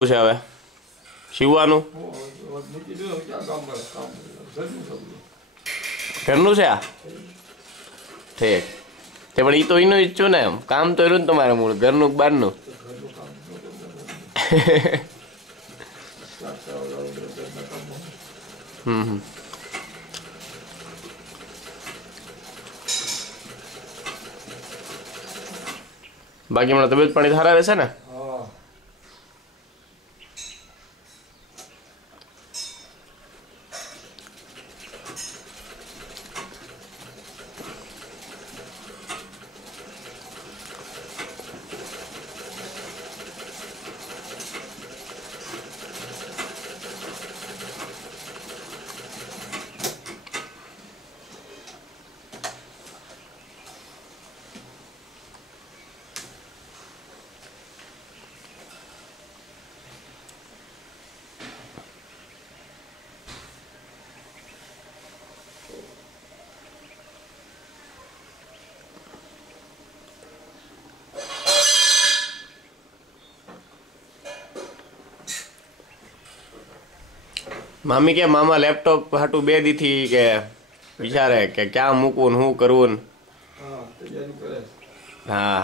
છે હવે શિવવાનું ઘરનું છે આ ઠીક તે પણ ઈ તો એનું ઈચ્છું ને કામ તો એનું જ તમારે મૂળ ઘરનું બહારનું બાકી હમણાં તબિયત પાણી સારા રહેશે ને મામી કે મામા લેપટોપ હાટું બે દી થી કે વિચારે કે ક્યાં મૂકવું ને શું કરવું હા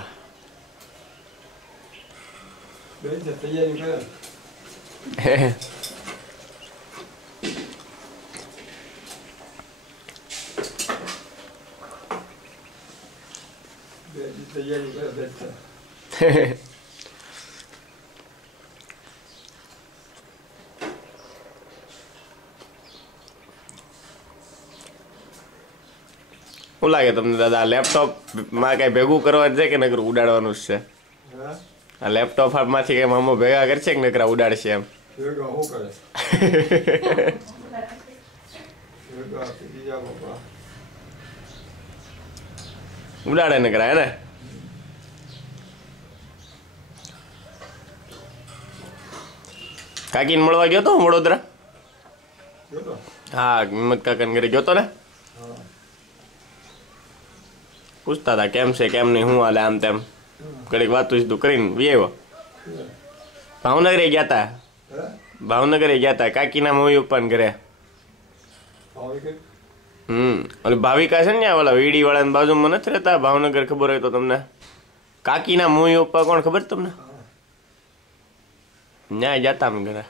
શું લાગે તમને દાદા લેપટોપ માં કઈ ભેગું કરવા છે કે નકર ઉડાડવાનું છે આ લેપટોપ માંથી કઈ મામો ભેગા કરશે કે નકરા ઉડાડશે એમ ઉડાડે નકરા હે ને કાકીને મળવા ગયો તો વડોદરા હા હિંમત કાકા ઘરે ગયો તો ને પૂછતા હતા કેમ છે કેમ નહીં હું હાલે આમ તેમ ઘડીક વાતું સીધું કરીને આવ્યો ભાવનગરે ગયા તા ભાવનગરે ગયા તા કાકીના મમ્મી પપ્પાને ઘરે ઓલી ભાવિકા છે ને ઓલા વીડી વાળા બાજુમાં નથી રહેતા ભાવનગર ખબર હોય તો તમને કાકીના મમ્મી પપ્પા કોણ ખબર તમને ન્યાય જતા અમે ઘરે